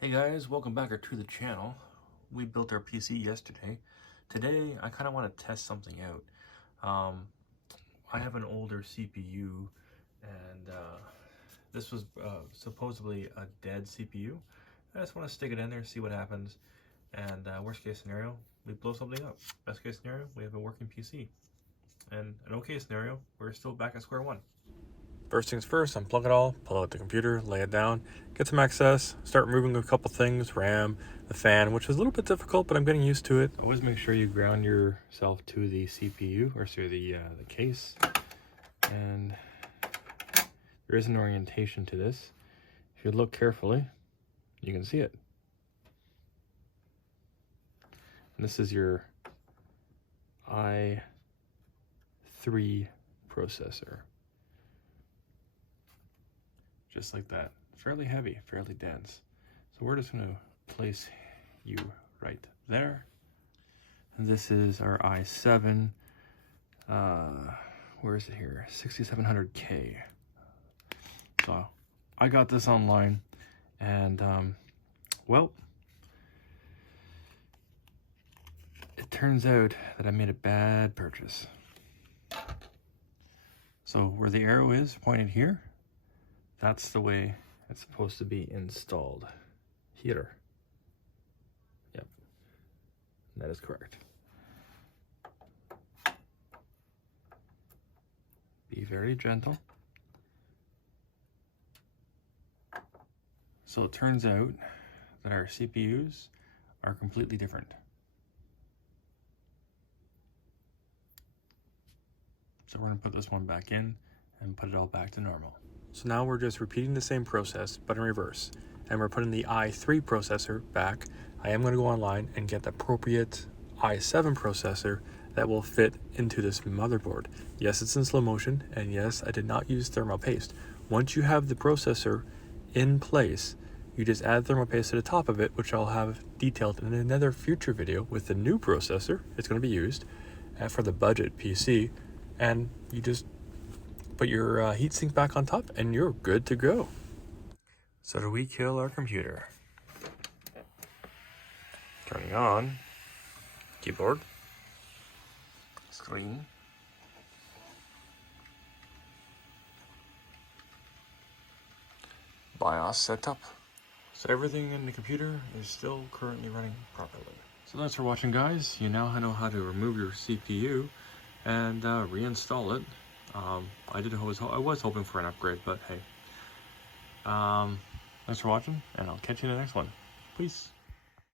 Hey guys, welcome back to the channel. We built our PC yesterday. Today, I kind of want to test something out. I have an older CPU, and this was supposedly a dead CPU. I just want to stick it in there, see what happens, and worst case scenario, we blow something up. Best case scenario, we have a working PC. And an okay scenario, we're still back at square one. First things first, unplug it all, pull out the computer, lay it down, get some access, start removing a couple things, RAM, the fan, which is a little bit difficult, but I'm getting used to it. Always make sure you ground yourself to the CPU, or through the case. And there is an orientation to this. If you look carefully, you can see it. And this is your i3 processor. Just like that. Fairly heavy, fairly dense. So we're just going to place you right there. And this is our i7. Where is it here? 6700K. So I got this online, and well, it turns out that I made a bad purchase. So where the arrow is pointed here, that's the way it's supposed to be installed. Here. Yep. That is correct. Be very gentle. So it turns out that our CPUs are completely different. So we're going to put this one back in and put it all back to normal. So now we're just repeating the same process, but in reverse. And we're putting the i3 processor back. I am going to go online and get the appropriate i7 processor that will fit into this motherboard. Yes, it's in slow motion, and yes, I did not use thermal paste. Once you have the processor in place, you just add thermal paste to the top of it, which I'll have detailed in another future video with the new processor. It's going to be used for the budget PC, and you just put your heatsink back on top and you're good to go. So do we kill our computer? Turning on keyboard, screen, BIOS setup. So everything in the computer is still currently running properly. So thanks for watching, guys. You now know how to remove your CPU and reinstall it. I was hoping for an upgrade, but hey. Thanks for watching, and I'll catch you in the next one. Peace.